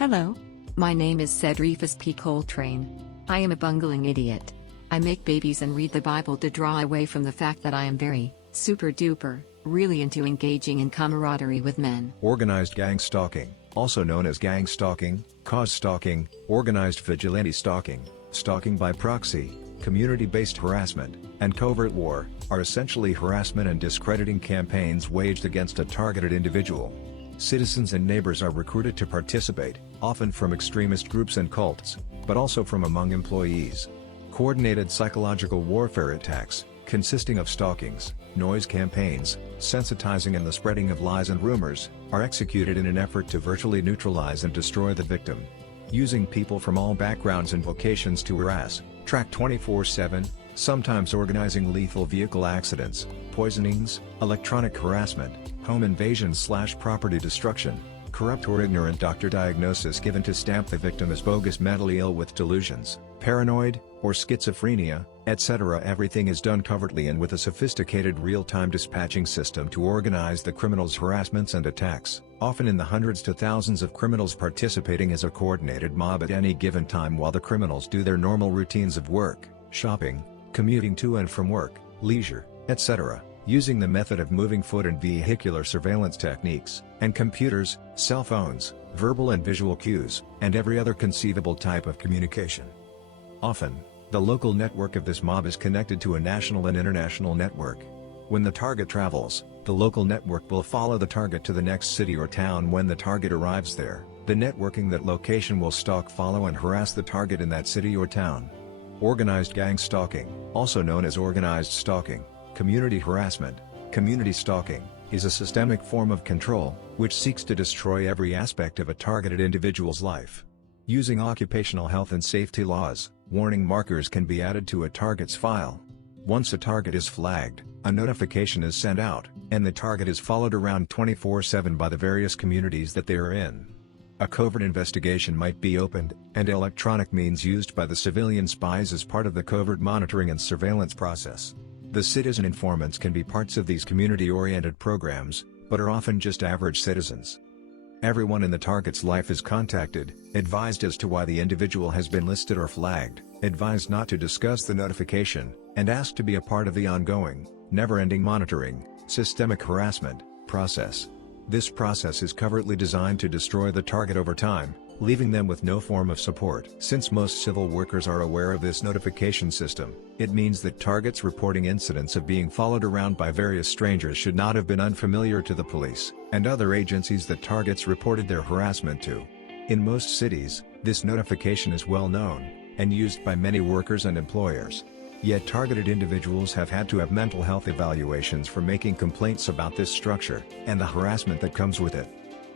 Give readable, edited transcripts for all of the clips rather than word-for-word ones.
Hello. My name is Cedrifus P. Coltrane. I am a bungling idiot. I make babies and read the Bible to draw away from the fact that I am very, super duper, really into engaging in camaraderie with men. Organized gang stalking, also known as gang stalking, cause stalking, organized vigilante stalking, stalking by proxy, community-based harassment, and covert war, are essentially harassment and discrediting campaigns waged against a targeted individual. Citizens and neighbors are recruited to participate, often from extremist groups and cults, but also from among employees. Coordinated psychological warfare attacks, consisting of stalkings, noise campaigns, sensitizing and the spreading of lies and rumors, are executed in an effort to virtually neutralize and destroy the victim. Using people from all backgrounds and vocations to harass, track 24/7, sometimes organizing lethal vehicle accidents, poisonings, electronic harassment, home invasion/property destruction, corrupt or ignorant doctor diagnosis given to stamp the victim as bogus, mentally ill with delusions, paranoid, or schizophrenia, etc. Everything is done covertly and with a sophisticated real-time dispatching system to organize the criminals' harassments and attacks, often in the hundreds to thousands of criminals participating as a coordinated mob at any given time while the criminals do their normal routines of work, shopping, commuting to and from work, leisure, etc., using the method of moving foot and vehicular surveillance techniques, and computers, cell phones, verbal and visual cues, and every other conceivable type of communication. Often, the local network of this mob is connected to a national and international network. When the target travels, the local network will follow the target to the next city or town. When the target arrives there, the networking that location will stalk, follow and harass the target in that city or town. Organized gang stalking, also known as organized stalking, community harassment, community stalking, is a systemic form of control, which seeks to destroy every aspect of a targeted individual's life. Using occupational health and safety laws, warning markers can be added to a target's file. Once a target is flagged, a notification is sent out, and the target is followed around 24/7 by the various communities that they are in. A covert investigation might be opened, and electronic means used by the civilian spies as part of the covert monitoring and surveillance process. The citizen informants can be parts of these community-oriented programs, but are often just average citizens. Everyone in the target's life is contacted, advised as to why the individual has been listed or flagged, advised not to discuss the notification, and asked to be a part of the ongoing, never-ending monitoring, systemic harassment process. This process is covertly designed to destroy the target over time, leaving them with no form of support. Since most civil workers are aware of this notification system, it means that targets reporting incidents of being followed around by various strangers should not have been unfamiliar to the police and other agencies that targets reported their harassment to. In most cities, this notification is well known and used by many workers and employers. Yet targeted individuals have had to have mental health evaluations for making complaints about this structure and the harassment that comes with it.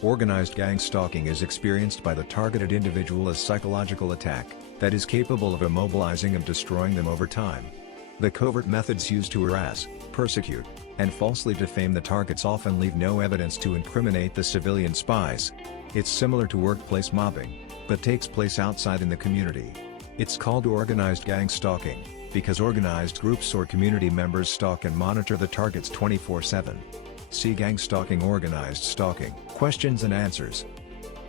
Organized gang stalking is experienced by the targeted individual as psychological attack that is capable of immobilizing and destroying them over time. The covert methods used to harass, persecute, and falsely defame the targets often leave no evidence to incriminate the civilian spies. It's similar to workplace mobbing, but takes place outside in the community. It's called organized gang stalking, because organized groups or community members stalk and monitor the targets 24/7. See gang stalking, organized stalking. Questions and answers.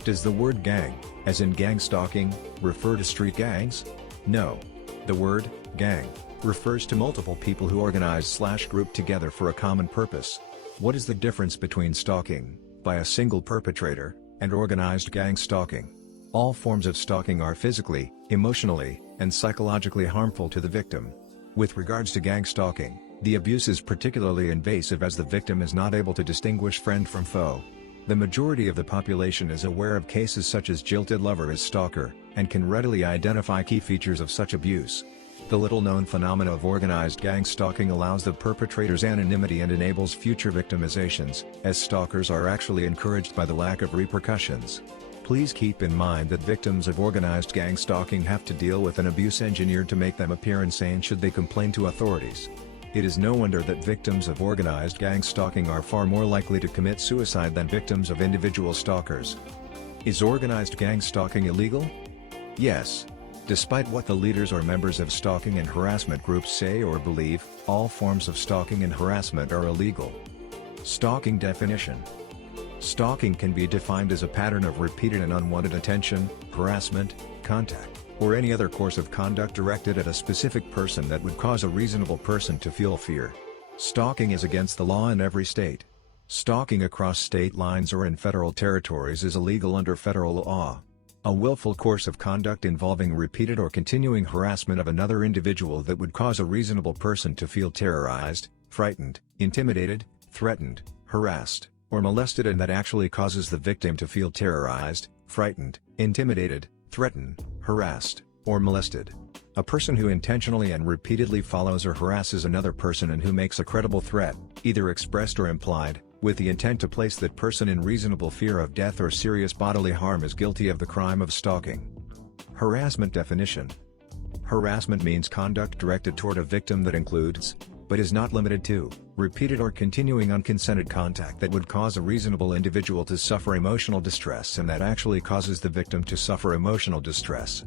Does the word gang, as in gang stalking, refer to street gangs? No. The word gang refers to multiple people who organize/group together for a common purpose. What is the difference between stalking by a single perpetrator and organized gang stalking? All forms of stalking are physically, emotionally, and psychologically harmful to the victim. With regards to gang stalking, the abuse is particularly invasive as the victim is not able to distinguish friend from foe. The majority of the population is aware of cases such as jilted lover as stalker, and can readily identify key features of such abuse. The little-known phenomena of organized gang stalking allows the perpetrator's anonymity and enables future victimizations, as stalkers are actually encouraged by the lack of repercussions. Please keep in mind that victims of organized gang stalking have to deal with an abuse engineered to make them appear insane should they complain to authorities. It is no wonder that victims of organized gang stalking are far more likely to commit suicide than victims of individual stalkers. Is organized gang stalking illegal? Yes. Despite what the leaders or members of stalking and harassment groups say or believe, all forms of stalking and harassment are illegal. Stalking definition. Stalking can be defined as a pattern of repeated and unwanted attention, harassment, contact, or any other course of conduct directed at a specific person that would cause a reasonable person to feel fear. Stalking is against the law in every state. Stalking across state lines or in federal territories is illegal under federal law. A willful course of conduct involving repeated or continuing harassment of another individual that would cause a reasonable person to feel terrorized, frightened, intimidated, threatened, harassed, or molested, and that actually causes the victim to feel terrorized, frightened, intimidated, threatened, harassed, or molested. A person who intentionally and repeatedly follows or harasses another person and who makes a credible threat, either expressed or implied, with the intent to place that person in reasonable fear of death or serious bodily harm is guilty of the crime of stalking. Harassment definition. Harassment means conduct directed toward a victim that includes, but is not limited to, repeated or continuing unconsented contact that would cause a reasonable individual to suffer emotional distress and that actually causes the victim to suffer emotional distress.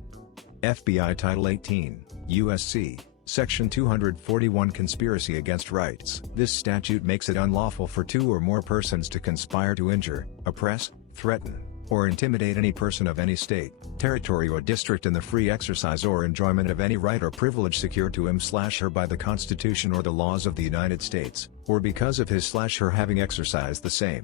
FBI Title 18, U.S.C., Section 241 Conspiracy Against Rights. This statute makes it unlawful for two or more persons to conspire to injure, oppress, threaten, or intimidate any person of any state, territory or district in the free exercise or enjoyment of any right or privilege secured to him/her by the Constitution or the laws of the United States, or because of his/her having exercised the same.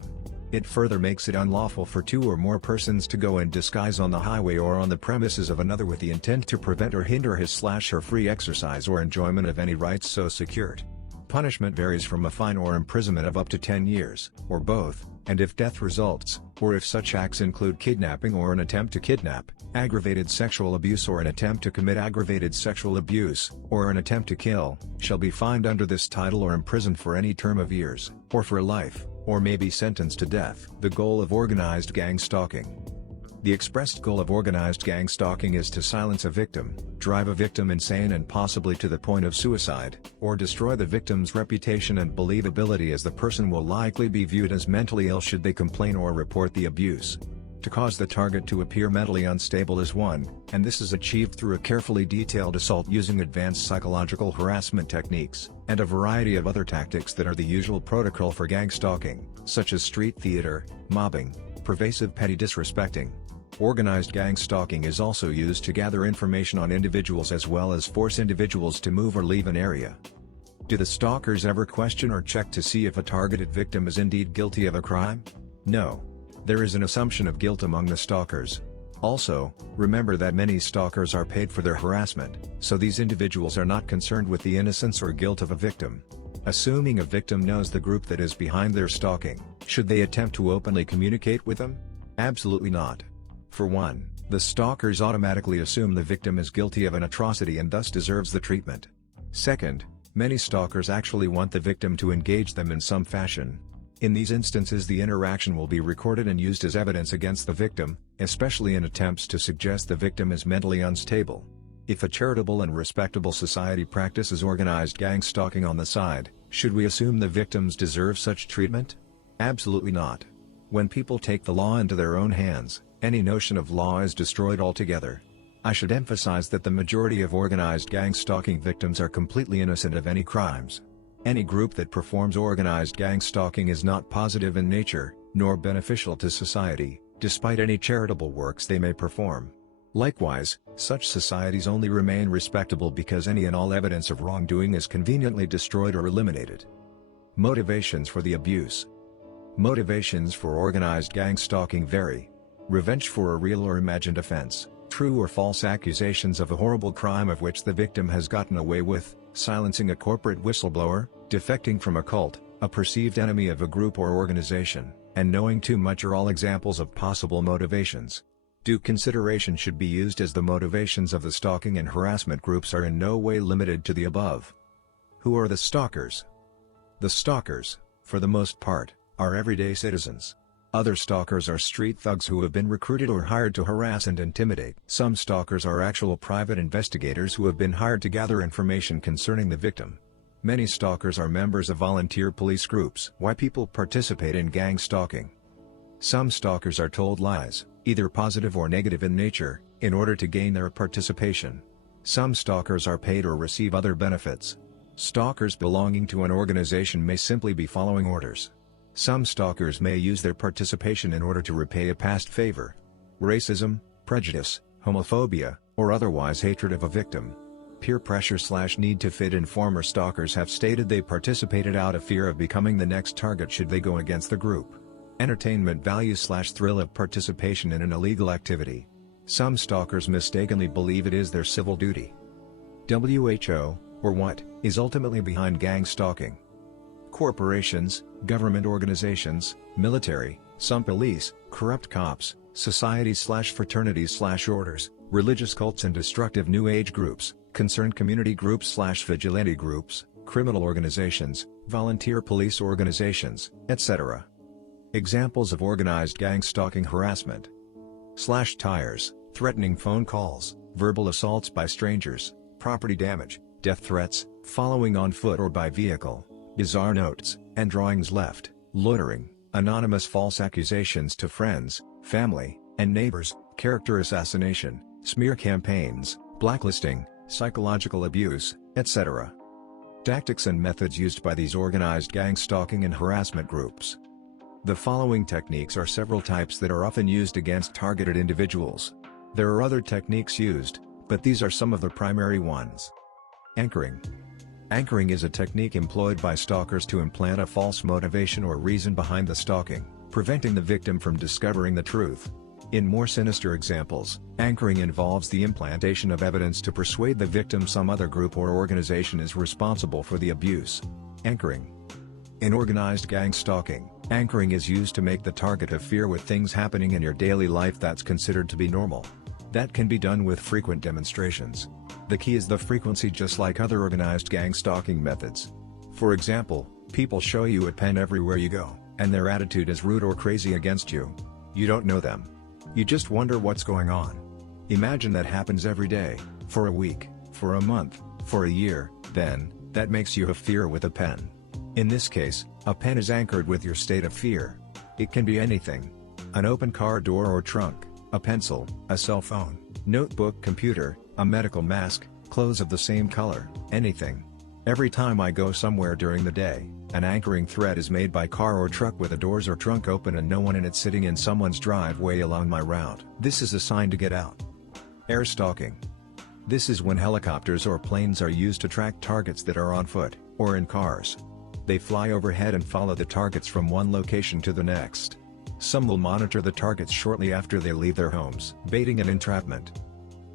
It further makes it unlawful for two or more persons to go in disguise on the highway or on the premises of another with the intent to prevent or hinder his/her free exercise or enjoyment of any rights so secured. Punishment varies from a fine or imprisonment of up to 10 years, or both, and if death results, or if such acts include kidnapping or an attempt to kidnap, aggravated sexual abuse or an attempt to commit aggravated sexual abuse, or an attempt to kill, shall be fined under this title or imprisoned for any term of years, or for life, or may be sentenced to death. The goal of organized gang stalking. The expressed goal of organized gang stalking is to silence a victim, drive a victim insane and possibly to the point of suicide, or destroy the victim's reputation and believability, as the person will likely be viewed as mentally ill should they complain or report the abuse. To cause the target to appear mentally unstable is one, and this is achieved through a carefully detailed assault using advanced psychological harassment techniques, and a variety of other tactics that are the usual protocol for gang stalking, such as street theater, mobbing, pervasive petty disrespecting. Organized gang stalking is also used to gather information on individuals as well as force individuals to move or leave an area. Do the stalkers ever question or check to see if a targeted victim is indeed guilty of a crime? No. There is an assumption of guilt among the stalkers. Also, remember that many stalkers are paid for their harassment, so these individuals are not concerned with the innocence or guilt of a victim. Assuming a victim knows the group that is behind their stalking, should they attempt to openly communicate with them? Absolutely not. For one, the stalkers automatically assume the victim is guilty of an atrocity and thus deserves the treatment. Second, many stalkers actually want the victim to engage them in some fashion. In these instances, the interaction will be recorded and used as evidence against the victim, especially in attempts to suggest the victim is mentally unstable. If a charitable and respectable society practices organized gang stalking on the side, should we assume the victims deserve such treatment? Absolutely not. When people take the law into their own hands, any notion of law is destroyed altogether. I should emphasize that the majority of organized gang stalking victims are completely innocent of any crimes. Any group that performs organized gang stalking is not positive in nature, nor beneficial to society, despite any charitable works they may perform. Likewise, such societies only remain respectable because any and all evidence of wrongdoing is conveniently destroyed or eliminated. Motivations for the abuse. Motivations for organized gang stalking vary. Revenge for a real or imagined offense, true or false accusations of a horrible crime of which the victim has gotten away with, silencing a corporate whistleblower, defecting from a cult, a perceived enemy of a group or organization, and knowing too much are all examples of possible motivations. Due consideration should be used as the motivations of the stalking and harassment groups are in no way limited to the above. Who are the stalkers? The stalkers, for the most part, are everyday citizens. Other stalkers are street thugs who have been recruited or hired to harass and intimidate. Some stalkers are actual private investigators who have been hired to gather information concerning the victim. Many stalkers are members of volunteer police groups. Why people participate in gang stalking. Some stalkers are told lies, either positive or negative in nature, in order to gain their participation. Some stalkers are paid or receive other benefits. Stalkers belonging to an organization may simply be following orders. Some stalkers may use their participation in order to repay a past favor. Racism, prejudice, homophobia, or otherwise hatred of a victim. Peer pressure/need to fit in. Former stalkers have stated they participated out of fear of becoming the next target should they go against the group. Entertainment value/thrill of participation in an illegal activity. Some stalkers mistakenly believe it is their civil duty. WHO, or what, is ultimately behind gang stalking? Corporations, government organizations, military, some police, corrupt cops, societies/fraternities/orders, religious cults and destructive New Age groups, concerned community groups/vigilante groups, criminal organizations, volunteer police organizations, etc. Examples of organized gang stalking: harassment, slash tires, threatening phone calls, verbal assaults by strangers, property damage, death threats, following on foot or by vehicle, bizarre notes and drawings left, loitering, anonymous false accusations to friends, family, and neighbors, character assassination, smear campaigns, blacklisting, psychological abuse, etc. Tactics and methods used by these organized gang stalking and harassment groups. The following techniques are several types that are often used against targeted individuals. There are other techniques used, but these are some of the primary ones. Anchoring. Anchoring is a technique employed by stalkers to implant a false motivation or reason behind the stalking, preventing the victim from discovering the truth. In more sinister examples, anchoring involves the implantation of evidence to persuade the victim some other group or organization is responsible for the abuse. Anchoring. In organized gang stalking, anchoring is used to make the target of fear with things happening in your daily life that's considered to be normal. That can be done with frequent demonstrations. The key is the frequency, just like other organized gang stalking methods. For example, people show you a pen everywhere you go, and their attitude is rude or crazy against you. You don't know them. You just wonder what's going on. Imagine that happens every day, for a week, for a month, for a year, then, that makes you have fear with a pen. In this case, a pen is anchored with your state of fear. It can be anything. An open car door or trunk, a pencil, a cell phone, notebook, computer, a medical mask, clothes of the same color, anything. Every time I go somewhere during the day, an anchoring thread is made by car or truck with the doors or trunk open and no one in it sitting in someone's driveway along my route. This is a sign to get out. Air stalking. This is when helicopters or planes are used to track targets that are on foot, or in cars. They fly overhead and follow the targets from one location to the next. Some will monitor the targets shortly after they leave their homes. Baiting and entrapment.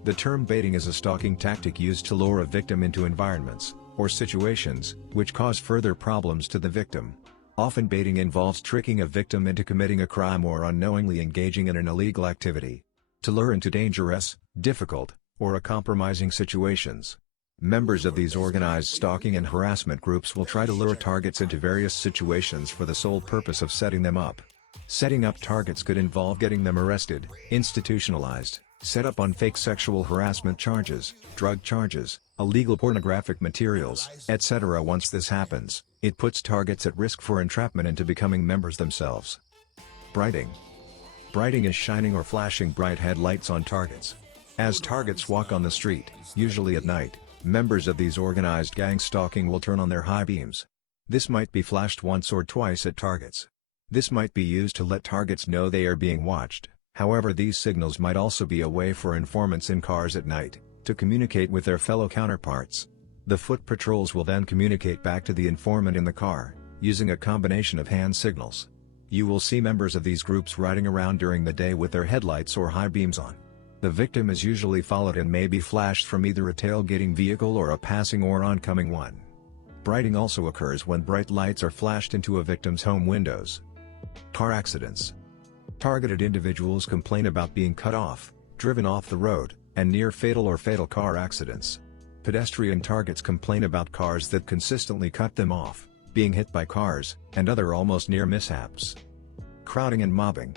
The term baiting is a stalking tactic used to lure a victim into environments, or situations, which cause further problems to the victim. Often baiting involves tricking a victim into committing a crime or unknowingly engaging in an illegal activity. To lure into dangerous, difficult, or compromising situations. Members of these organized stalking and harassment groups will try to lure targets into various situations for the sole purpose of setting them up. Setting up targets could involve getting them arrested, institutionalized, set up on fake sexual harassment charges, drug charges, illegal pornographic materials, etc. Once this happens, it puts targets at risk for entrapment into becoming members themselves. Brighting. Brighting is shining or flashing bright headlights on targets. As targets walk on the street, usually at night, members of these organized gang stalking will turn on their high beams. This might be flashed once or twice at targets. This might be used to let targets know they are being watched. However, these signals might also be a way for informants in cars at night to communicate with their fellow counterparts. The foot patrols will then communicate back to the informant in the car, using a combination of hand signals. You will see members of these groups riding around during the day with their headlights or high beams on. The victim is usually followed and may be flashed from either a tailgating vehicle or a passing or oncoming one. Brighting also occurs when bright lights are flashed into a victim's home windows. Car accidents. Targeted individuals complain about being cut off, driven off the road, and near fatal or fatal car accidents. Pedestrian targets complain about cars that consistently cut them off, being hit by cars, and other almost near mishaps. Crowding and mobbing.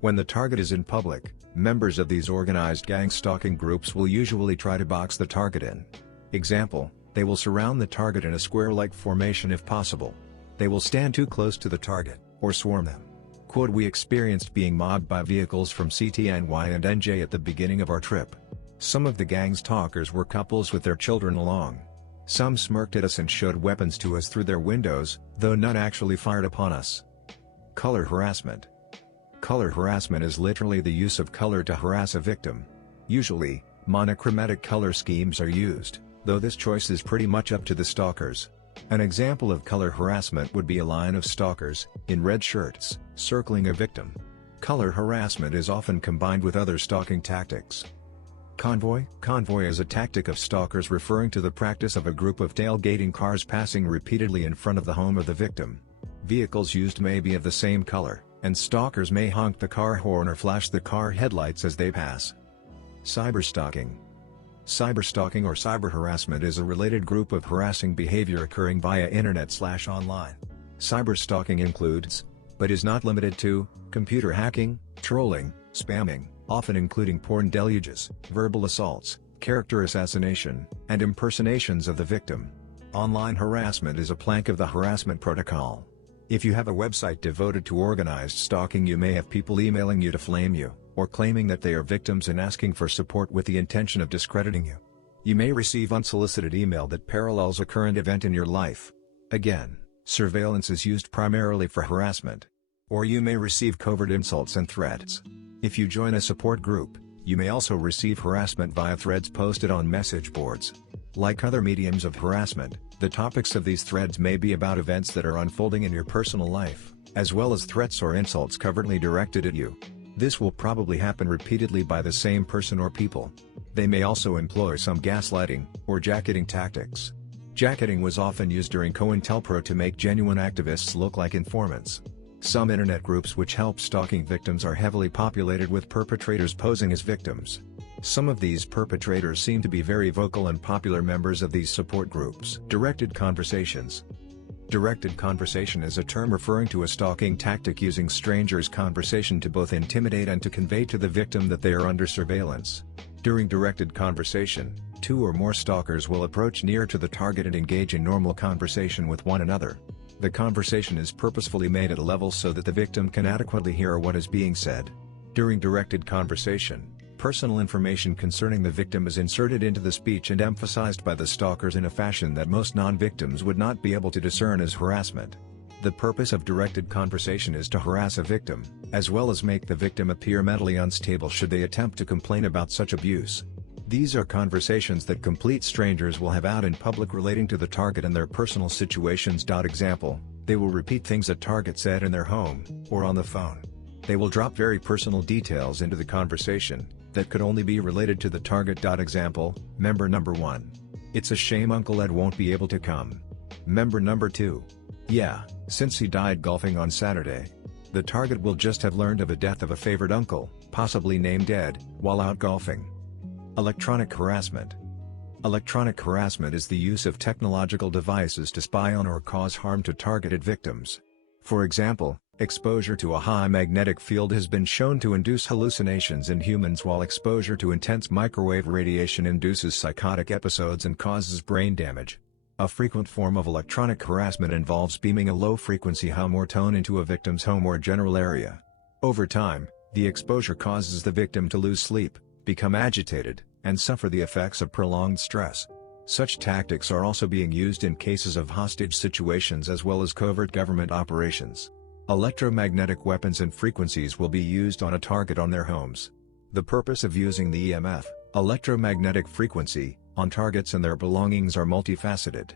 When the target is in public, members of these organized gang stalking groups will usually try to box the target in. Example, they will surround the target in a square-like formation if possible. They will stand too close to the target, or swarm them. Quote, "We experienced being mobbed by vehicles from CTNY and NJ at the beginning of our trip. Some of the gang's talkers were couples with their children along. Some smirked at us and showed weapons to us through their windows, though none actually fired upon us. Color harassment. Color harassment is literally the use of color to harass a victim. Usually, monochromatic color schemes are used, though this choice is pretty much up to the stalkers. An example of color harassment would be a line of stalkers, in red shirts, circling a victim. Color harassment is often combined with other stalking tactics. Convoy. Convoy is a tactic of stalkers referring to the practice of a group of tailgating cars passing repeatedly in front of the home of the victim. Vehicles used may be of the same color, and stalkers may honk the car horn or flash the car headlights as they pass. Cyberstalking. Cyberstalking or cyber harassment is a related group of harassing behavior occurring via internet/online. Cyberstalking includes, but is not limited to, computer hacking, trolling, spamming, often including porn deluges, verbal assaults, character assassination, and impersonations of the victim. Online harassment is a plank of the harassment protocol. If you have a website devoted to organized stalking, you may have people emailing you to flame you, or claiming that they are victims and asking for support with the intention of discrediting you. You may receive unsolicited email that parallels a current event in your life. Again, surveillance is used primarily for harassment. Or you may receive covert insults and threats. If you join a support group, you may also receive harassment via threads posted on message boards. Like other mediums of harassment, the topics of these threads may be about events that are unfolding in your personal life, as well as threats or insults covertly directed at you. This will probably happen repeatedly by the same person or people. They may also employ some gaslighting, or jacketing tactics. Jacketing was often used during COINTELPRO to make genuine activists look like informants. Some internet groups which help stalking victims are heavily populated with perpetrators posing as victims. Some of these perpetrators seem to be very vocal and popular members of these support groups. Directed conversations. Directed conversation is a term referring to a stalking tactic using strangers' conversation to both intimidate and to convey to the victim that they are under surveillance. During directed conversation, two or more stalkers will approach near to the target and engage in normal conversation with one another. The conversation is purposefully made at a level so that the victim can adequately hear what is being said. During directed conversation, personal information concerning the victim is inserted into the speech and emphasized by the stalkers in a fashion that most non-victims would not be able to discern as harassment. The purpose of directed conversation is to harass a victim, as well as make the victim appear mentally unstable should they attempt to complain about such abuse. These are conversations that complete strangers will have out in public relating to the target and their personal situations. Example, they will repeat things a target said in their home, or on the phone. They will drop very personal details into the conversation, that could only be related to the target. Example, member number 1. It's a shame Uncle Ed won't be able to come. Member number 2. Yeah, since he died golfing on Saturday. The target will just have learned of a death of a favorite uncle, possibly named Ed, while out golfing. Electronic harassment. Electronic harassment is the use of technological devices to spy on or cause harm to targeted victims. For example, exposure to a high magnetic field has been shown to induce hallucinations in humans, while exposure to intense microwave radiation induces psychotic episodes and causes brain damage. A frequent form of electronic harassment involves beaming a low-frequency hum or tone into a victim's home or general area. Over time, the exposure causes the victim to lose sleep, become agitated, and suffer the effects of prolonged stress. Such tactics are also being used in cases of hostage situations as well as covert government operations. Electromagnetic weapons and frequencies will be used on a target on their homes. The purpose of using the EMF, electromagnetic frequency, on targets and their belongings are multifaceted.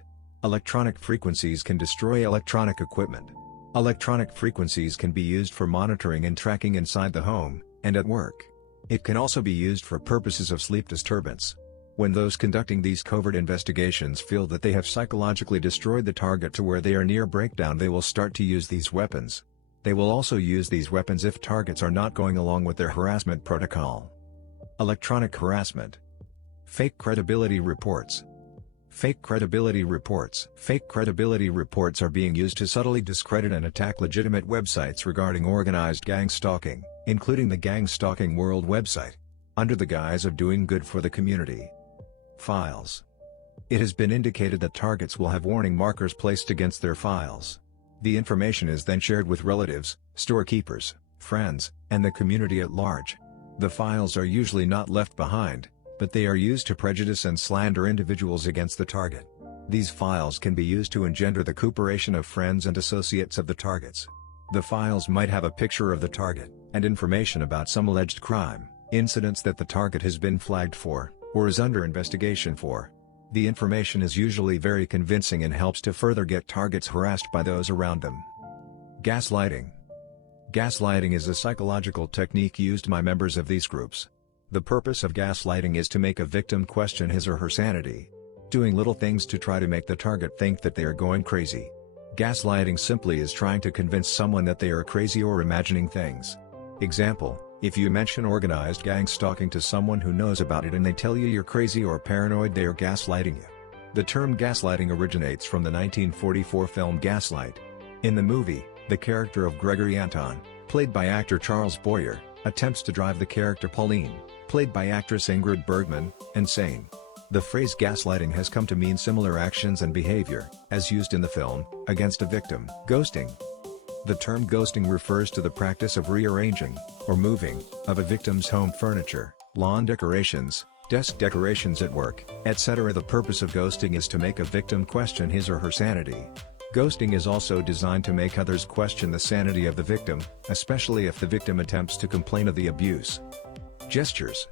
Electronic frequencies can destroy electronic equipment. Electronic frequencies can be used for monitoring and tracking inside the home, and at work. It can also be used for purposes of sleep disturbance. When those conducting these covert investigations feel that they have psychologically destroyed the target to where they are near breakdown, they will start to use these weapons. They will also use these weapons if targets are not going along with their harassment protocol. Electronic harassment. Fake credibility reports. Fake credibility reports. Fake credibility reports are being used to subtly discredit and attack legitimate websites regarding organized gang stalking, including the Gang Stalking World website, under the guise of doing good for the community. Files. It has been indicated that targets will have warning markers placed against their files. The information is then shared with relatives, storekeepers, friends, and the community at large. The files are usually not left behind, but they are used to prejudice and slander individuals against the target. These files can be used to engender the cooperation of friends and associates of the targets. The files might have a picture of the target, and information about some alleged crime, incidents that the target has been flagged for, or is under investigation for. The information is usually very convincing and helps to further get targets harassed by those around them. Gaslighting. Gaslighting is a psychological technique used by members of these groups. The purpose of gaslighting is to make a victim question his or her sanity, doing little things to try to make the target think that they are going crazy. Gaslighting simply is trying to convince someone that they are crazy or imagining things. Example, if you mention organized gang stalking to someone who knows about it and they tell you you're crazy or paranoid, they are gaslighting you. The term gaslighting originates from the 1944 film Gaslight. In the movie, the character of Gregory Anton, played by actor Charles Boyer, attempts to drive the character Pauline, played by actress Ingrid Bergman, insane. The phrase gaslighting has come to mean similar actions and behavior, as used in the film, against a victim. Ghosting. The term ghosting refers to the practice of rearranging, or moving, of a victim's home furniture, lawn decorations, desk decorations at work, etc. The purpose of ghosting is to make a victim question his or her sanity. Ghosting is also designed to make others question the sanity of the victim, especially if the victim attempts to complain of the abuse. Gestures.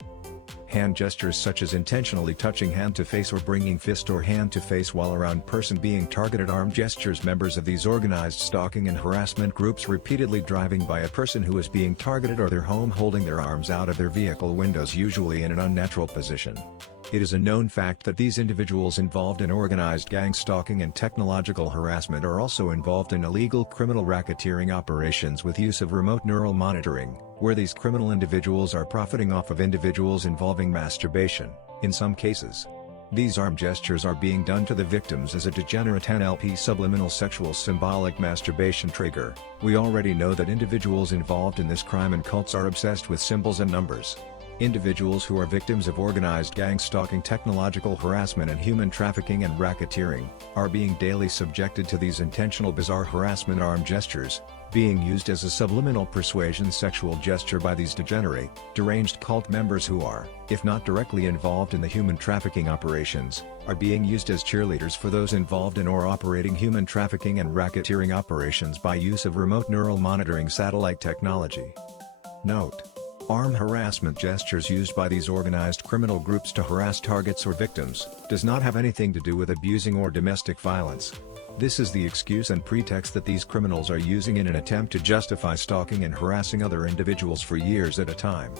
Hand gestures such as intentionally touching hand to face or bringing fist or hand to face while around person being targeted. Arm gestures. Members of these organized stalking and harassment groups repeatedly driving by a person who is being targeted or their home holding their arms out of their vehicle windows, usually in an unnatural position. It is a known fact that these individuals involved in organized gang stalking and technological harassment are also involved in illegal criminal racketeering operations with use of remote neural monitoring, where these criminal individuals are profiting off of individuals involving masturbation, in some cases. These arm gestures are being done to the victims as a degenerate NLP subliminal sexual symbolic masturbation trigger. We already know that individuals involved in this crime and cults are obsessed with symbols and numbers. Individuals who are victims of organized gang stalking, technological harassment and human trafficking and racketeering, are being daily subjected to these intentional bizarre harassment arm gestures, being used as a subliminal persuasion sexual gesture by these degenerate, deranged cult members who are, if not directly involved in the human trafficking operations, are being used as cheerleaders for those involved in or operating human trafficking and racketeering operations by use of remote neural monitoring satellite technology. Note: arm harassment gestures used by these organized criminal groups to harass targets or victims, does not have anything to do with abusing or domestic violence. This is the excuse and pretext that these criminals are using in an attempt to justify stalking and harassing other individuals for years at a time.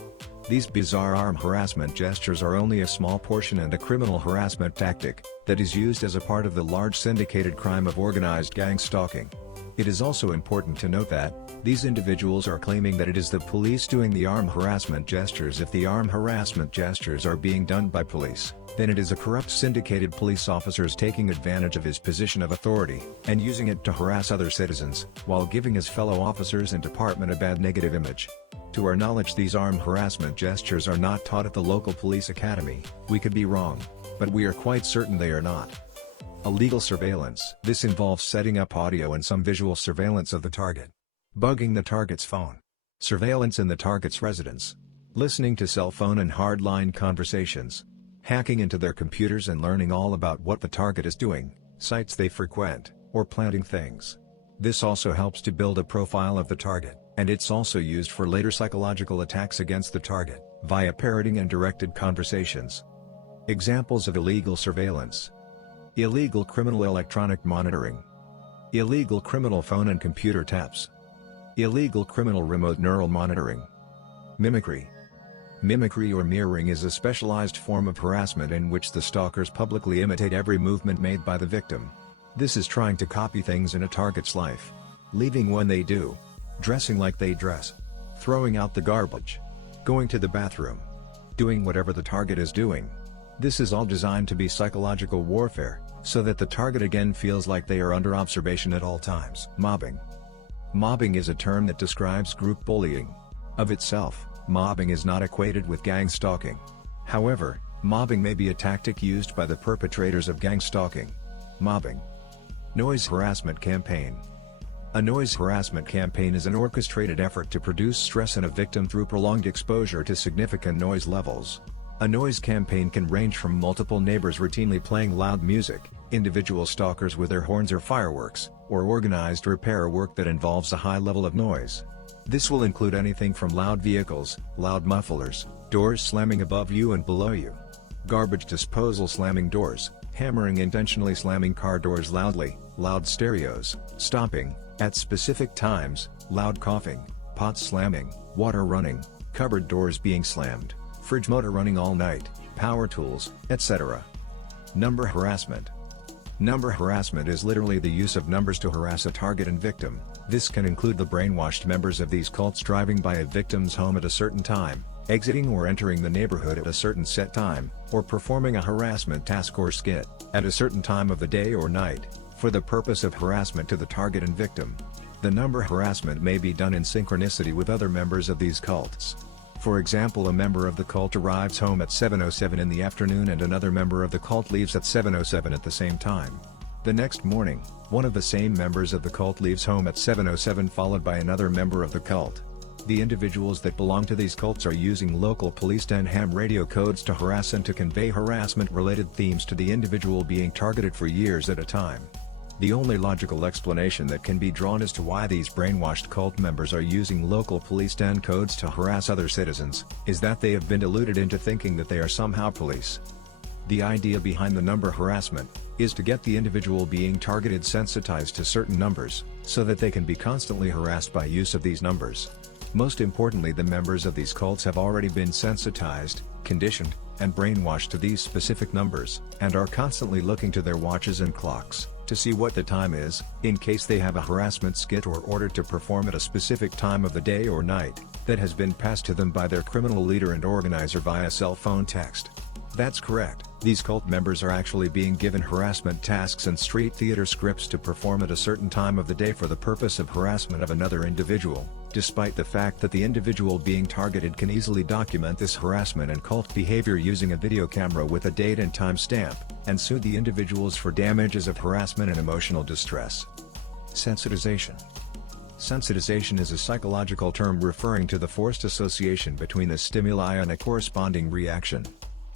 These bizarre arm harassment gestures are only a small portion and a criminal harassment tactic, that is used as a part of the large syndicated crime of organized gang stalking. It is also important to note that, these individuals are claiming that it is the police doing the arm harassment gestures. If the arm harassment gestures are being done by police, then it is a corrupt syndicated police officers taking advantage of his position of authority, and using it to harass other citizens, while giving his fellow officers and department a bad negative image. To our knowledge, these arm harassment gestures are not taught at the local police academy. We could be wrong, but we are quite certain they are not. Illegal surveillance. This involves setting up audio and some visual surveillance of the target. Bugging the target's phone. Surveillance in the target's residence. Listening to cell phone and hardline conversations. Hacking into their computers and learning all about what the target is doing, sites they frequent, or planting things. This also helps to build a profile of the target, and it's also used for later psychological attacks against the target, via parroting and directed conversations. Examples of illegal surveillance. Illegal criminal electronic monitoring. Illegal criminal phone and computer taps. Illegal criminal remote neural monitoring. Mimicry. Mimicry or mirroring is a specialized form of harassment in which the stalkers publicly imitate every movement made by the victim. This is trying to copy things in a target's life. Leaving when they do. Dressing like they dress. Throwing out the garbage. Going to the bathroom. Doing whatever the target is doing. This is all designed to be psychological warfare, so that the target again feels like they are under observation at all times. Mobbing. Mobbing is a term that describes group bullying. Of itself, mobbing is not equated with gang stalking. However, mobbing may be a tactic used by the perpetrators of gang stalking. Mobbing. Noise harassment campaign. A noise harassment campaign is an orchestrated effort to produce stress in a victim through prolonged exposure to significant noise levels. A noise campaign can range from multiple neighbors routinely playing loud music, individual stalkers with their horns or fireworks, or organized repair work that involves a high level of noise. This will include anything from loud vehicles, loud mufflers, doors slamming above you and below you, garbage disposal slamming doors, hammering intentionally slamming car doors loudly, loud stereos, stopping at specific times, loud coughing, pot slamming, water running, cupboard doors being slammed, fridge motor running all night, power tools, etc. Number harassment. Number harassment is literally the use of numbers to harass a target and victim. This can include the brainwashed members of these cults driving by a victim's home at a certain time, exiting or entering the neighborhood at a certain set time, or performing a harassment task or skit at a certain time of the day or night, for the purpose of harassment to the target and victim. The number harassment may be done in synchronicity with other members of these cults. For example, a member of the cult arrives home at 7:07 in the afternoon and another member of the cult leaves at 7:07 at the same time. The next morning, one of the same members of the cult leaves home at 7:07 followed by another member of the cult. The individuals that belong to these cults are using local police and ham radio codes to harass and to convey harassment-related themes to the individual being targeted for years at a time. The only logical explanation that can be drawn as to why these brainwashed cult members are using local police and codes to harass other citizens, is that they have been deluded into thinking that they are somehow police. The idea behind the number harassment is to get the individual being targeted sensitized to certain numbers, so that they can be constantly harassed by use of these numbers. Most importantly, the members of these cults have already been sensitized, conditioned, and brainwashed to these specific numbers, and are constantly looking to their watches and clocks to see what the time is, in case they have a harassment skit or order to perform at a specific time of the day or night, that has been passed to them by their criminal leader and organizer via cell phone text. That's correct, these cult members are actually being given harassment tasks and street theater scripts to perform at a certain time of the day for the purpose of harassment of another individual, despite the fact that the individual being targeted can easily document this harassment and cult behavior using a video camera with a date and time stamp, and sue the individuals for damages of harassment and emotional distress. Sensitization. Sensitization is a psychological term referring to the forced association between the stimuli and a corresponding reaction.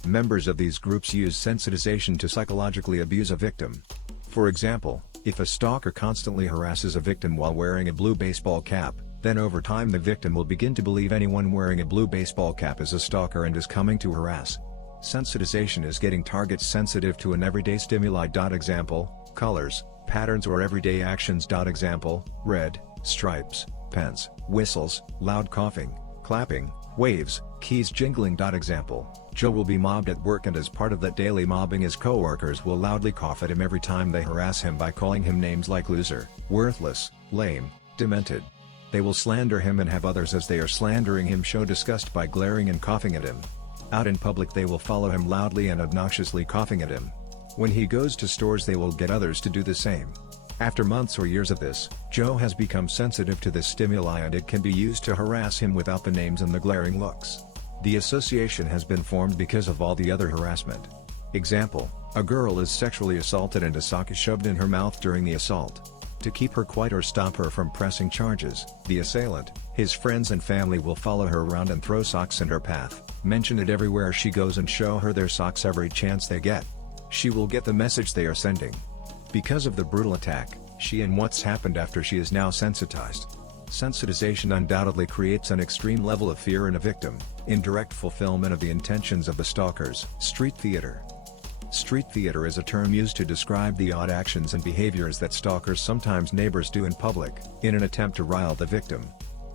Members of these groups use sensitization to psychologically abuse a victim. For example, if a stalker constantly harasses a victim while wearing a blue baseball cap, then over time the victim will begin to believe anyone wearing a blue baseball cap is a stalker and is coming to harass. Sensitization is getting targets sensitive to an everyday stimuli. Example, colors, patterns or everyday actions. Example, red, stripes, pens, whistles, loud coughing, clapping, waves, keys jingling. Example, Joe will be mobbed at work and as part of that daily mobbing his co-workers will loudly cough at him every time they harass him by calling him names like loser, worthless, lame, demented. They will slander him and have others as they are slandering him show disgust by glaring and coughing at him. Out in public they will follow him loudly and obnoxiously coughing at him. When he goes to stores they will get others to do the same. After months or years of this, Joe has become sensitive to this stimuli and it can be used to harass him without the names and the glaring looks. The association has been formed because of all the other harassment. Example, a girl is sexually assaulted and a sock is shoved in her mouth during the assault. To keep her quiet or stop her from pressing charges, the assailant, his friends and family will follow her around and throw socks in her path, mention it everywhere she goes and show her their socks every chance they get. She will get the message they are sending. Because of the brutal attack, she and what's happened after she is now sensitized. Sensitization undoubtedly creates an extreme level of fear in a victim, in direct fulfillment of the intentions of the stalkers. Street theater. Street theater is a term used to describe the odd actions and behaviors that stalkers, sometimes neighbors, do in public, in an attempt to rile the victim.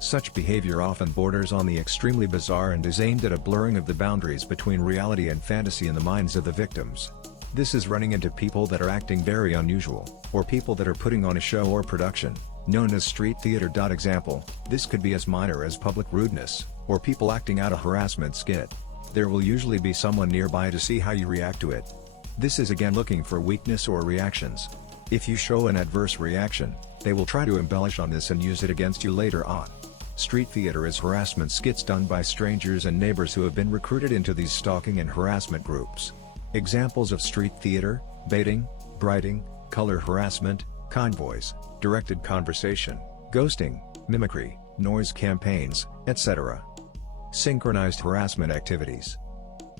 Such behavior often borders on the extremely bizarre and is aimed at a blurring of the boundaries between reality and fantasy in the minds of the victims. This is running into people that are acting very unusual, or people that are putting on a show or production, known as street theater. Example, this could be as minor as public rudeness, or people acting out a harassment skit. There will usually be someone nearby to see how you react to it. This is again looking for weakness or reactions. If you show an adverse reaction, they will try to embellish on this and use it against you later on. Street theater is harassment skits done by strangers and neighbors who have been recruited into these stalking and harassment groups. Examples of street theater: baiting, briding, color harassment, convoys, directed conversation, ghosting, mimicry, noise campaigns, etc. Synchronized harassment activities.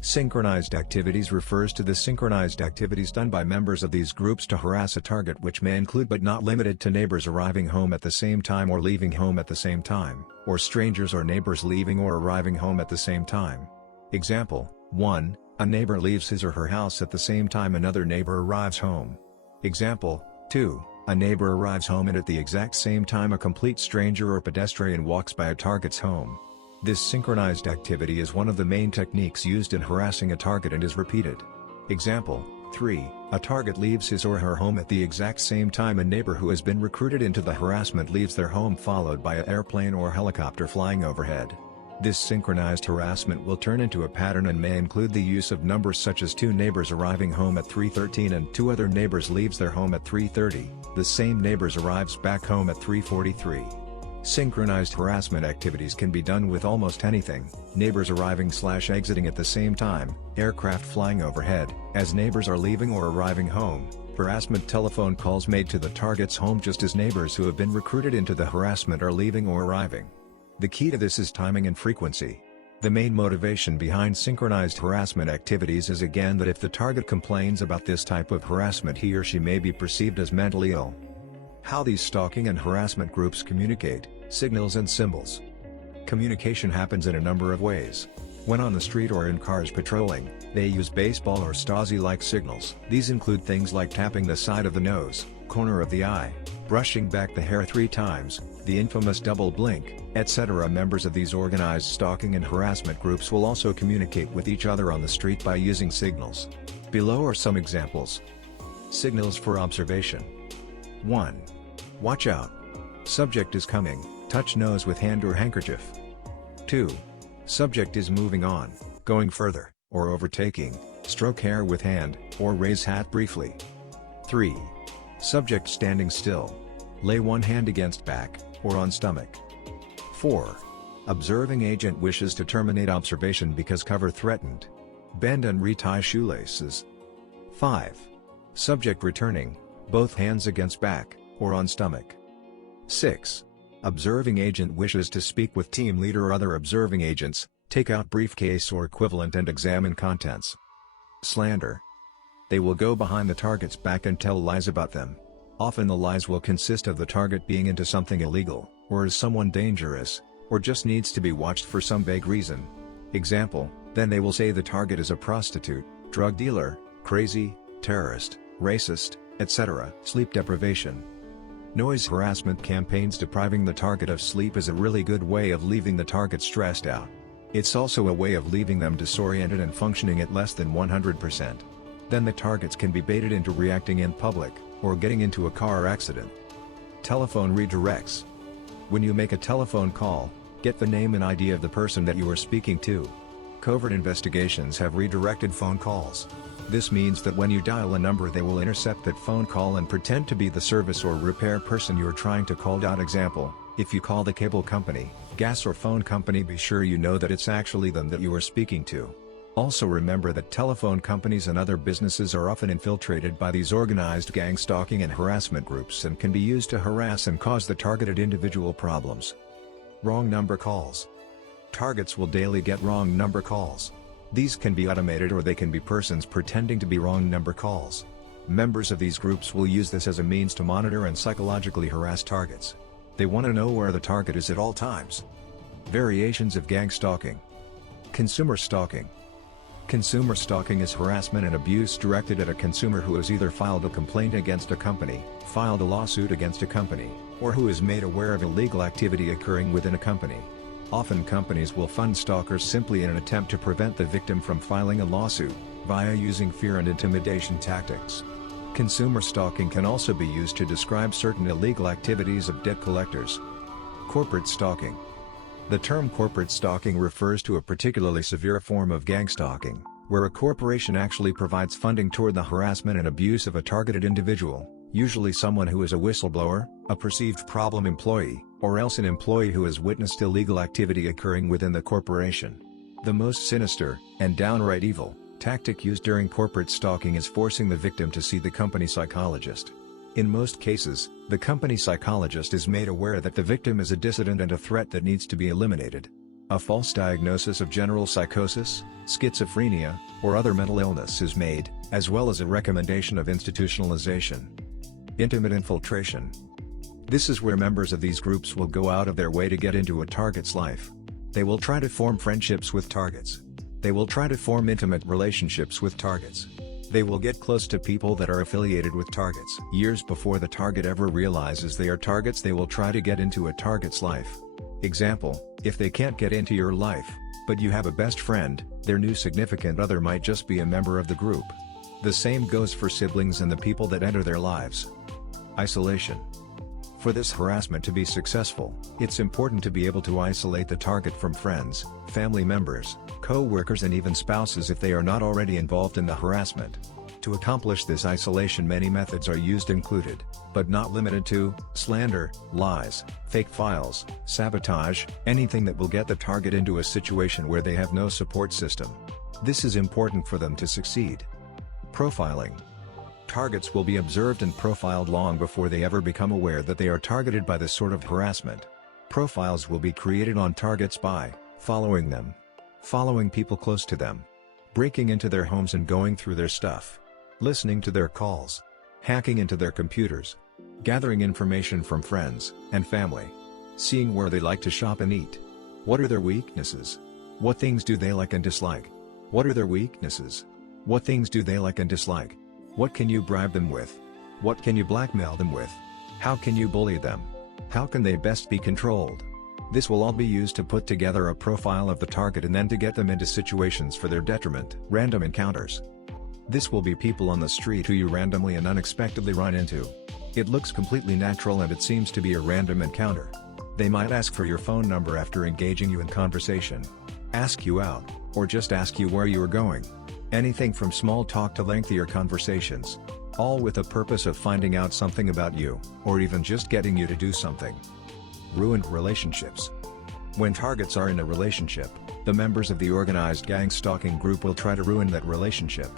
Synchronized activities refers to the synchronized activities done by members of these groups to harass a target, which may include but not limited to neighbors arriving home at the same time or leaving home at the same time, or strangers or neighbors leaving or arriving home at the same time. Example: 1. A neighbor leaves his or her house at the same time another neighbor arrives home. Example: 2. A neighbor arrives home and at the exact same time a complete stranger or pedestrian walks by a target's home. This synchronized activity is one of the main techniques used in harassing a target and is repeated. Example: 3. A target leaves his or her home at the exact same time a neighbor who has been recruited into the harassment leaves their home, followed by an airplane or helicopter flying overhead. This synchronized harassment will turn into a pattern and may include the use of numbers such as 2 neighbors arriving home at 3:13 and 2 other neighbors leaves their home at 3:30, the same neighbors arrives back home at 3:43. Synchronized harassment activities can be done with almost anything: neighbors arriving/exiting at the same time, aircraft flying overhead, as neighbors are leaving or arriving home, harassment telephone calls made to the target's home just as neighbors who have been recruited into the harassment are leaving or arriving. The key to this is timing and frequency. The main motivation behind synchronized harassment activities is again that if the target complains about this type of harassment, he or she may be perceived as mentally ill. How these stalking and harassment groups communicate: signals and symbols. Communication happens in a number of ways. When on the street or in cars patrolling, they use baseball or Stasi-like signals. These include things like tapping the side of the nose, corner of the eye, brushing back the hair 3 times, the infamous double blink, etc. Members of these organized stalking and harassment groups will also communicate with each other on the street by using signals. Below are some examples. Signals for observation. 1. Watch out. Subject is coming, touch nose with hand or handkerchief. 2. Subject is moving on, going further, or overtaking, stroke hair with hand, or raise hat briefly. 3. Subject standing still. Lay one hand against back, or on stomach. 4. Observing agent wishes to terminate observation because cover threatened. Bend and retie shoelaces. 5. Subject returning, both hands against back, or on stomach. 6. Observing agent wishes to speak with team leader or other observing agents, take out briefcase or equivalent and examine contents. Slander. They will go behind the target's back and tell lies about them. Often the lies will consist of the target being into something illegal, or is someone dangerous, or just needs to be watched for some vague reason. Example: then they will say the target is a prostitute, drug dealer, crazy, terrorist, racist, etc. Sleep deprivation. Noise harassment campaigns depriving the target of sleep is a really good way of leaving the target stressed out. It's also a way of leaving them disoriented and functioning at less than 100%. Then the targets can be baited into reacting in public, or getting into a car accident. Telephone redirects. When you make a telephone call, get the name and ID of the person that you are speaking to. Covert investigations have redirected phone calls. This means that when you dial a number, they will intercept that phone call and pretend to be the service or repair person you're trying to call. Example: if you call the cable company, gas or phone company, be sure you know that it's actually them that you are speaking to. Also remember that telephone companies and other businesses are often infiltrated by these organized gang stalking and harassment groups and can be used to harass and cause the targeted individual problems. Wrong number calls. Targets will daily get wrong number calls. These can be automated or they can be persons pretending to be wrong number calls. Members of these groups will use this as a means to monitor and psychologically harass targets. They want to know where the target is at all times. Variations of gang stalking. Consumer stalking. Consumer stalking is harassment and abuse directed at a consumer who has either filed a complaint against a company, filed a lawsuit against a company, or who is made aware of illegal activity occurring within a company. Often companies will fund stalkers simply in an attempt to prevent the victim from filing a lawsuit, via using fear and intimidation tactics. Consumer stalking can also be used to describe certain illegal activities of debt collectors. Corporate stalking. The term corporate stalking refers to a particularly severe form of gang stalking, where a corporation actually provides funding toward the harassment and abuse of a targeted individual, usually someone who is a whistleblower, a perceived problem employee, or else an employee who has witnessed illegal activity occurring within the corporation. The most sinister, and downright evil, tactic used during corporate stalking is forcing the victim to see the company psychologist. In most cases, the company psychologist is made aware that the victim is a dissident and a threat that needs to be eliminated. A false diagnosis of general psychosis, schizophrenia, or other mental illness is made, as well as a recommendation of institutionalization. Intimate infiltration. This is where members of these groups will go out of their way to get into a target's life. They will try to form friendships with targets. They will try to form intimate relationships with targets. They will get close to people that are affiliated with targets. Years before the target ever realizes they are targets, they will try to get into a target's life. Example, if they can't get into your life, but you have a best friend, their new significant other might just be a member of the group. The same goes for siblings and the people that enter their lives. Isolation. For this harassment to be successful, it's important to be able to isolate the target from friends, family members, co-workers and even spouses if they are not already involved in the harassment. To accomplish this isolation, many methods are used, included, but not limited to, slander, lies, fake files, sabotage, anything that will get the target into a situation where they have no support system. This is important for them to succeed. Profiling. Targets will be observed and profiled long before they ever become aware that they are targeted by this sort of harassment. Profiles will be created on targets by following them, following people close to them, breaking into their homes and going through their stuff, listening to their calls, hacking into their computers, gathering information from friends and family, seeing where they like to shop and eat. What are their weaknesses? What things do they like and dislike? What are their weaknesses? What things do they like and dislike? What can you bribe them with? What can you blackmail them with? How can you bully them? How can they best be controlled? This will all be used to put together a profile of the target and then to get them into situations for their detriment. Random encounters. This will be people on the street who you randomly and unexpectedly run into. It looks completely natural and it seems to be a random encounter. They might ask for your phone number after engaging you in conversation, ask you out, or just ask you where you are going. Anything from small talk to lengthier conversations. All with the purpose of finding out something about you, or even just getting you to do something. Ruined relationships. When targets are in a relationship, the members of the organized gang stalking group will try to ruin that relationship.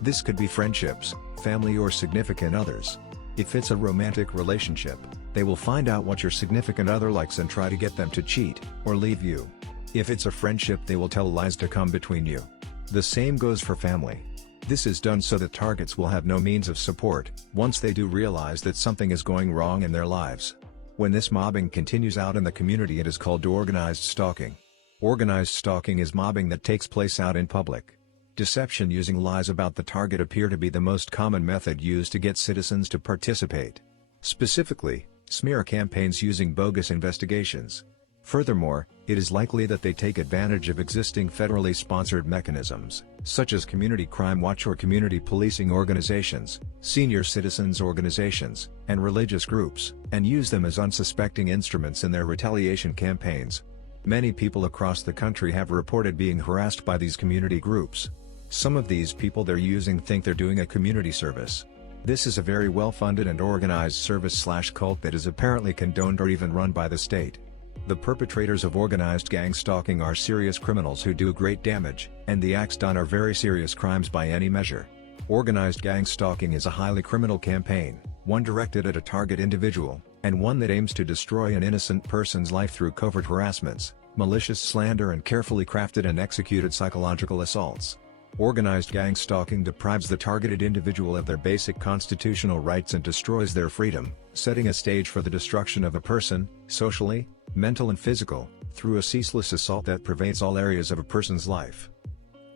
This could be friendships, family or significant others. If it's a romantic relationship, they will find out what your significant other likes and try to get them to cheat, or leave you. If it's a friendship, they will tell lies to come between you. The same goes for family. This is done so that targets will have no means of support, once they do realize that something is going wrong in their lives. When this mobbing continues out in the community, it is called organized stalking. Organized stalking is mobbing that takes place out in public. Deception using lies about the target appear to be the most common method used to get citizens to participate. Specifically, smear campaigns using bogus investigations. Furthermore, it is likely that they take advantage of existing federally sponsored mechanisms, such as Community Crime Watch or community policing organizations, senior citizens organizations, and religious groups, and use them as unsuspecting instruments in their retaliation campaigns. Many people across the country have reported being harassed by these community groups. Some of these people they're using think they're doing a community service. This is a very well-funded and organized service/cult that is apparently condoned or even run by the state. The perpetrators of organized gang stalking are serious criminals who do great damage, and the acts done are very serious crimes by any measure. Organized gang stalking is a highly criminal campaign, one directed at a target individual, and one that aims to destroy an innocent person's life through covert harassments, malicious slander and carefully crafted and executed psychological assaults. Organized gang stalking deprives the targeted individual of their basic constitutional rights and destroys their freedom, setting a stage for the destruction of a person, socially, mental and physical, through a ceaseless assault that pervades all areas of a person's life.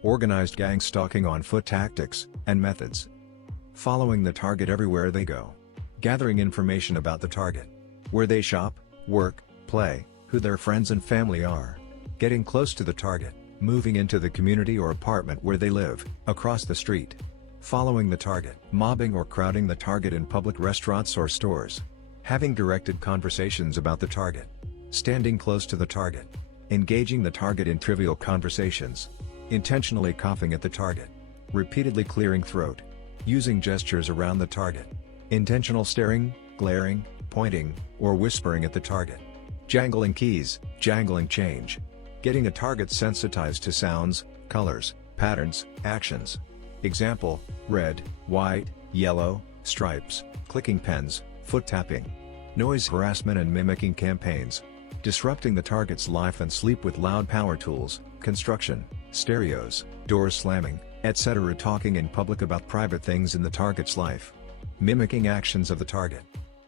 Organized gang stalking on foot tactics and methods. Following the target everywhere they go. Gathering information about the target. Where they shop, work, play, who their friends and family are. Getting close to the target, moving into the community or apartment where they live, across the street. Following the target. Mobbing or crowding the target in public restaurants or stores. Having directed conversations about the target. Standing close to the target. Engaging the target in trivial conversations. Intentionally coughing at the target. Repeatedly clearing throat. Using gestures around the target. Intentional staring, glaring, pointing, or whispering at the target. Jangling keys, jangling change. Getting a target sensitized to sounds, colors, patterns, actions. Example, red, white, yellow, stripes, clicking pens, foot tapping. Noise harassment and mimicking campaigns. disrupting the target's life and sleep with loud power tools, construction, stereos, doors slamming, etc. Talking in public about private things in the target's life. Mimicking actions of the target.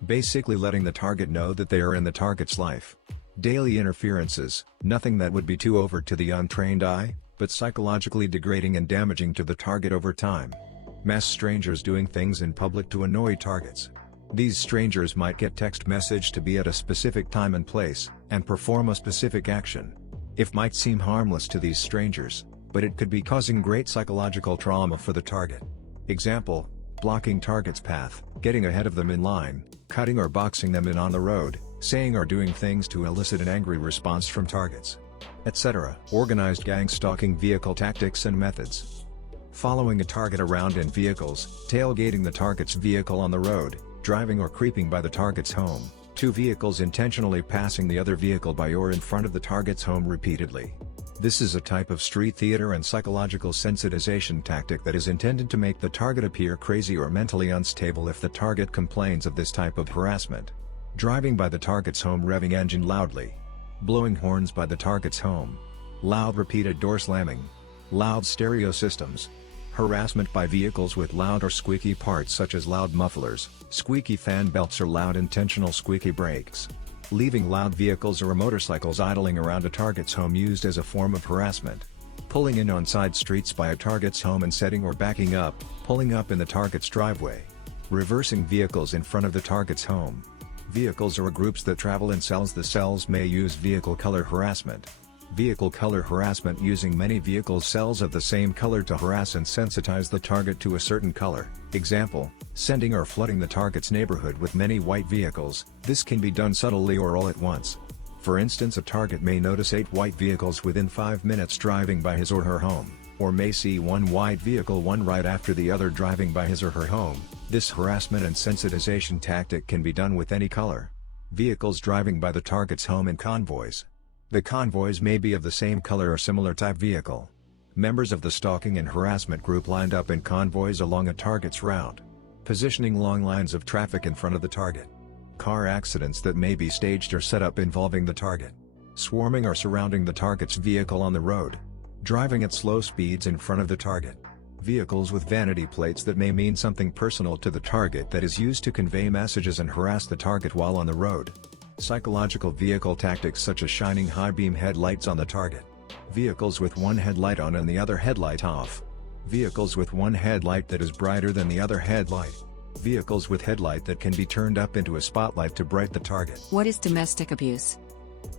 Basically letting the target know that they are in the target's life. Daily interferences, nothing that would be too overt to the untrained eye, but psychologically degrading and damaging to the target over time. Mass strangers doing things in public to annoy targets. These strangers might get text message to be at a specific time and place, and perform a specific action. It might seem harmless to these strangers, but it could be causing great psychological trauma for the target. Example, blocking target's path, getting ahead of them in line, cutting or boxing them in on the road, saying or doing things to elicit an angry response from targets, etc. Organized gang stalking vehicle tactics and methods. Following a target around in vehicles, tailgating the target's vehicle on the road, driving or creeping by the target's home, two vehicles intentionally passing the other vehicle by or in front of the target's home repeatedly. This is a type of street theater and psychological sensitization tactic that is intended to make the target appear crazy or mentally unstable if the target complains of this type of harassment. Driving by the target's home, revving engine loudly. Blowing horns by the target's home. Loud repeated door slamming. Loud stereo systems. Harassment by vehicles with loud or squeaky parts such as loud mufflers, squeaky fan belts or loud intentional squeaky brakes. Leaving loud vehicles or motorcycles idling around a target's home used as a form of harassment. Pulling in on side streets by a target's home and setting or backing up, pulling up in the target's driveway. Reversing vehicles in front of the target's home. Vehicles or groups that travel in cells. The cells may use vehicle color harassment. Vehicle color harassment, using many vehicle cells of the same color to harass and sensitize the target to a certain color. Example, sending or flooding the target's neighborhood with many white vehicles. This can be done subtly or all at once. For instance, a target may notice 8 white vehicles within 5 minutes driving by his or her home, or may see one white vehicle one right after the other driving by his or her home. This harassment and sensitization tactic can be done with any color. Vehicles driving by the target's home in convoys. The convoys may be of the same color or similar type vehicle. Members of the stalking and harassment group lined up in convoys along a target's route. Positioning long lines of traffic in front of the target. Car accidents that may be staged or set up involving the target. Swarming or surrounding the target's vehicle on the road. Driving at slow speeds in front of the target. Vehicles with vanity plates that may mean something personal to the target that is used to convey messages and harass the target while on the road. Psychological vehicle tactics such as shining high beam headlights on the target. Vehicles with one headlight on and the other headlight off. Vehicles with one headlight that is brighter than the other headlight. Vehicles with headlight that can be turned up into a spotlight to bright the target. What is domestic abuse?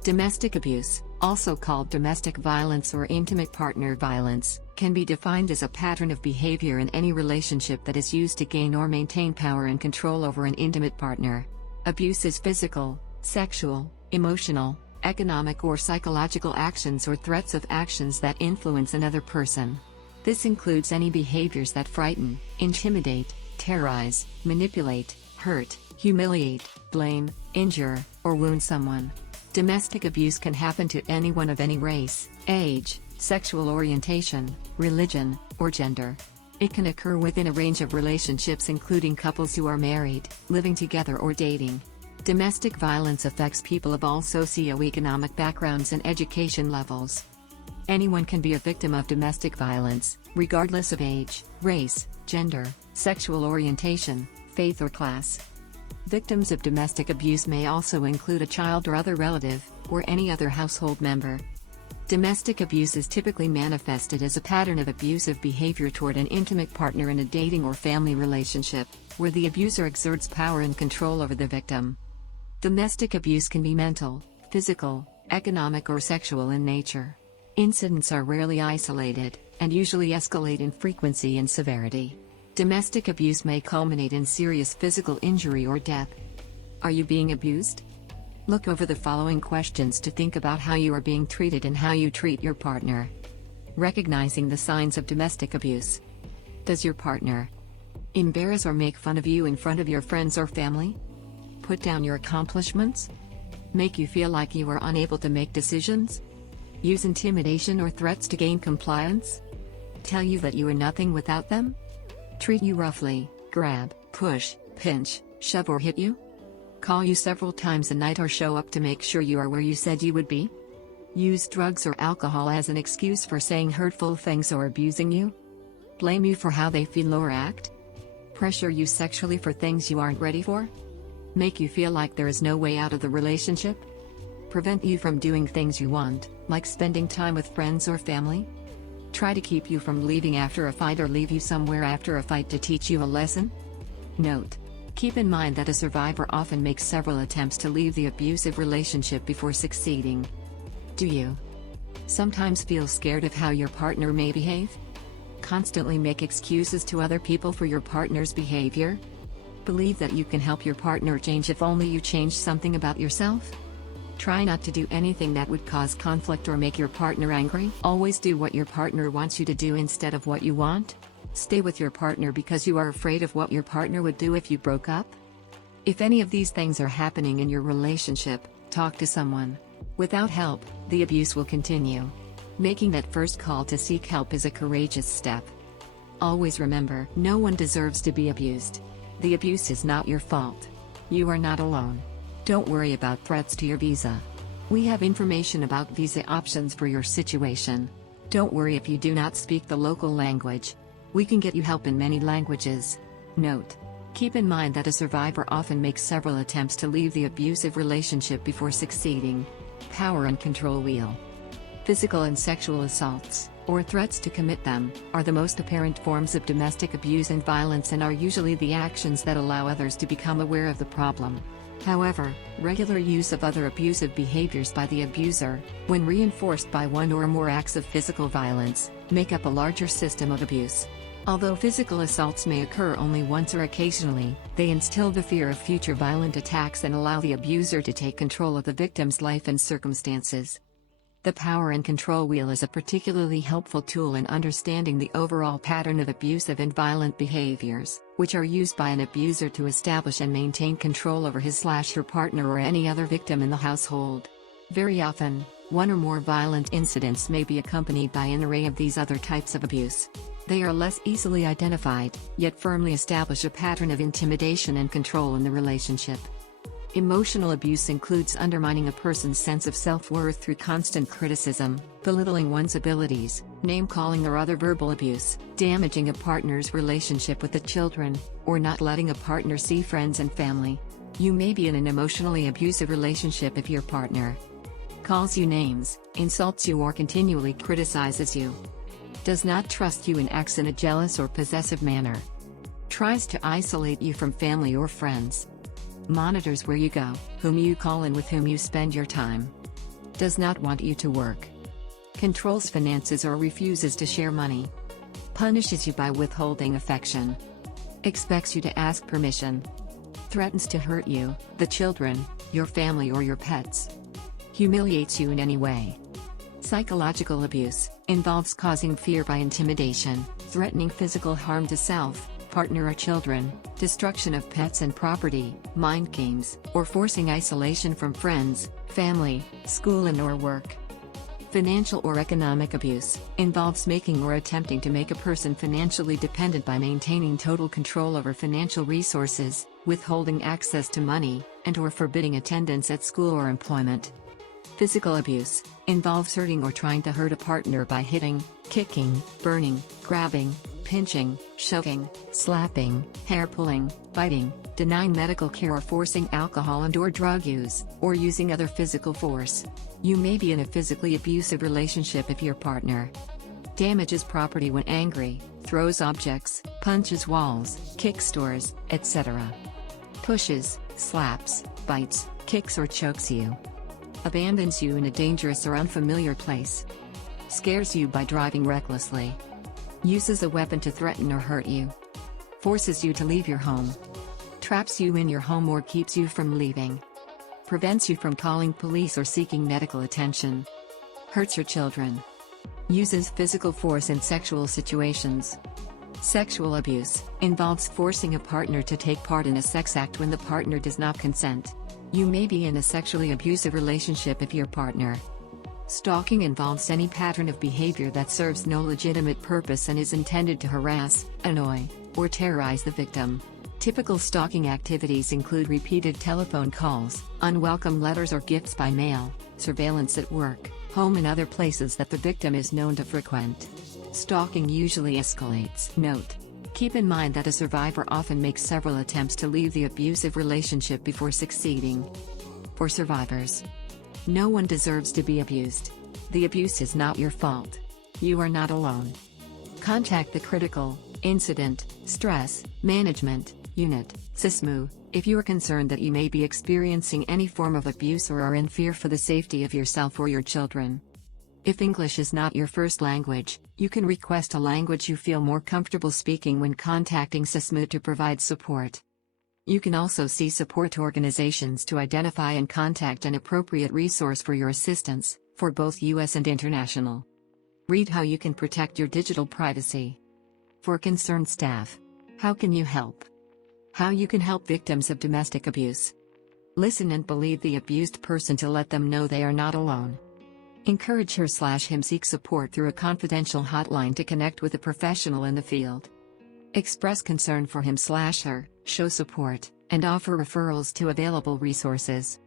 Domestic abuse, also called domestic violence or intimate partner violence, can be defined as a pattern of behavior in any relationship that is used to gain or maintain power and control over an intimate partner. Abuse is physical, sexual, emotional, economic or psychological actions or threats of actions that influence another person. This includes any behaviors that frighten, intimidate, terrorize, manipulate, hurt, humiliate, blame, injure, or wound someone. Domestic abuse can happen to anyone of any race, age, sexual orientation, religion, or gender. It can occur within a range of relationships, including couples who are married, living together, or dating. Domestic violence affects people of all socioeconomic backgrounds and education levels. Anyone can be a victim of domestic violence, regardless of age, race, gender, sexual orientation, faith, or class. Victims of domestic abuse may also include a child or other relative, or any other household member. Domestic abuse is typically manifested as a pattern of abusive behavior toward an intimate partner in a dating or family relationship, where the abuser exerts power and control over the victim. Domestic abuse can be mental, physical, economic, or sexual in nature. Incidents are rarely isolated, and usually escalate in frequency and severity. Domestic abuse may culminate in serious physical injury or death. Are you being abused? Look over the following questions to think about how you are being treated and how you treat your partner. Recognizing the signs of domestic abuse. Does your partner embarrass or make fun of you in front of your friends or family? Put down your accomplishments? Make you feel like you are unable to make decisions? Use intimidation or threats to gain compliance? Tell you that you are nothing without them? Treat you roughly, grab, push, pinch, shove, or hit you? Call you several times a night or show up to make sure you are where you said you would be? Use drugs or alcohol as an excuse for saying hurtful things or abusing you? Blame you for how they feel or act? Pressure you sexually for things you aren't ready for? Make you feel like there is no way out of the relationship? Prevent you from doing things you want, like spending time with friends or family? Try to keep you from leaving after a fight or leave you somewhere after a fight to teach you a lesson? Note: keep in mind that a survivor often makes several attempts to leave the abusive relationship before succeeding. Do you sometimes feel scared of how your partner may behave? Constantly make excuses to other people for your partner's behavior? Believe that you can help your partner change if only you change something about yourself? Try not to do anything that would cause conflict or make your partner angry. Always do what your partner wants you to do instead of what you want? Stay with your partner because you are afraid of what your partner would do if you broke up? If any of these things are happening in your relationship, talk to someone. Without help, the abuse will continue. Making that first call to seek help is a courageous step. Always remember, no one deserves to be abused. The abuse is not your fault. You are not alone. Don't worry about threats to your visa. We have information about visa options for your situation. Don't worry if you do not speak the local language. We can get you help in many languages. Note: keep in mind that a survivor often makes several attempts to leave the abusive relationship before succeeding. Power and control wheel. Physical and sexual assaults, or threats to commit them, are the most apparent forms of domestic abuse and violence and are usually the actions that allow others to become aware of the problem. However, regular use of other abusive behaviors by the abuser, when reinforced by one or more acts of physical violence, make up a larger system of abuse. Although physical assaults may occur only once or occasionally, they instill the fear of future violent attacks and allow the abuser to take control of the victim's life and circumstances. The power and control wheel is a particularly helpful tool in understanding the overall pattern of abusive and violent behaviors, which are used by an abuser to establish and maintain control over his/her partner or any other victim in the household. Very often, one or more violent incidents may be accompanied by an array of these other types of abuse. They are less easily identified, yet firmly establish a pattern of intimidation and control in the relationship. Emotional abuse includes undermining a person's sense of self-worth through constant criticism, belittling one's abilities, name-calling or other verbal abuse, damaging a partner's relationship with the children, or not letting a partner see friends and family. You may be in an emotionally abusive relationship if your partner calls you names, insults you or continually criticizes you, does not trust you and acts in a jealous or possessive manner, tries to isolate you from family or friends, monitors where you go, whom you call and with whom you spend your time, does not want you to work, controls finances or refuses to share money, punishes you by withholding affection, expects you to ask permission, threatens to hurt you, the children, your family or your pets, humiliates you in any way. Psychological abuse involves causing fear by intimidation, threatening physical harm to self, partner or children, destruction of pets and property, mind games, or forcing isolation from friends, family, school and/or work. Financial or economic abuse involves making or attempting to make a person financially dependent by maintaining total control over financial resources, withholding access to money, and/or forbidding attendance at school or employment. Physical abuse involves hurting or trying to hurt a partner by hitting, kicking, burning, grabbing, pinching, shoving, slapping, hair pulling, biting, denying medical care or forcing alcohol and/or drug use, or using other physical force. You may be in a physically abusive relationship if your partner damages property when angry, throws objects, punches walls, kicks doors, etc. Pushes, slaps, bites, kicks or chokes you. Abandons you in a dangerous or unfamiliar place. Scares you by driving recklessly. Uses a weapon to threaten or hurt you. Forces you to leave your home. Traps you in your home or keeps you from leaving. Prevents you from calling police or seeking medical attention. Hurts your children. Uses physical force in sexual situations. Sexual abuse involves forcing a partner to take part in a sex act when the partner does not consent. You may be in a sexually abusive relationship if your partner. Stalking involves any pattern of behavior that serves no legitimate purpose and is intended to harass, annoy, or terrorize the victim. Typical stalking activities include repeated telephone calls, unwelcome letters or gifts by mail, surveillance at work, home and other places that the victim is known to frequent. Stalking usually escalates. Note: keep in mind that a survivor often makes several attempts to leave the abusive relationship before succeeding. For survivors, no one deserves to be abused. The abuse is not your fault. You are not alone. Contact the Critical Incident Stress Management Unit, CISMU, if you are concerned that you may be experiencing any form of abuse or are in fear for the safety of yourself or your children. If English is not your first language, you can request a language you feel more comfortable speaking when contacting CISMU to provide support. You can also see support organizations to identify and contact an appropriate resource for your assistance, for both U.S. and international. Read how you can protect your digital privacy. For concerned staff, how can you help? How you can help victims of domestic abuse. Listen and believe the abused person to let them know they are not alone. Encourage her/him seek support through a confidential hotline to connect with a professional in the field. Express concern for him/her, show support, and offer referrals to available resources.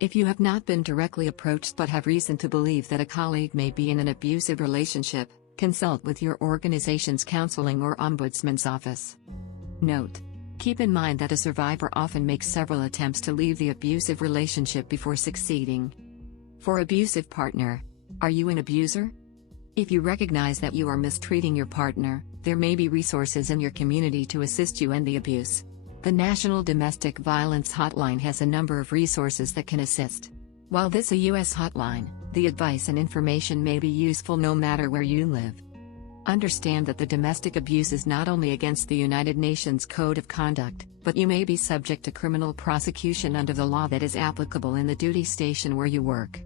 If you have not been directly approached but have reason to believe that a colleague may be in an abusive relationship, consult with your organization's counseling or ombudsman's office. Note: keep in mind that a survivor often makes several attempts to leave the abusive relationship before succeeding. For abusive partner, are you an abuser? If you recognize that you are mistreating your partner, there may be resources in your community to assist you end the abuse. The National Domestic Violence Hotline has a number of resources that can assist. While this is a U.S. hotline, the advice and information may be useful no matter where you live. Understand that the domestic abuse is not only against the United Nations Code of Conduct, but you may be subject to criminal prosecution under the law that is applicable in the duty station where you work.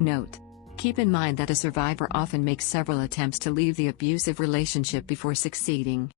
Note: keep in mind that a survivor often makes several attempts to leave the abusive relationship before succeeding.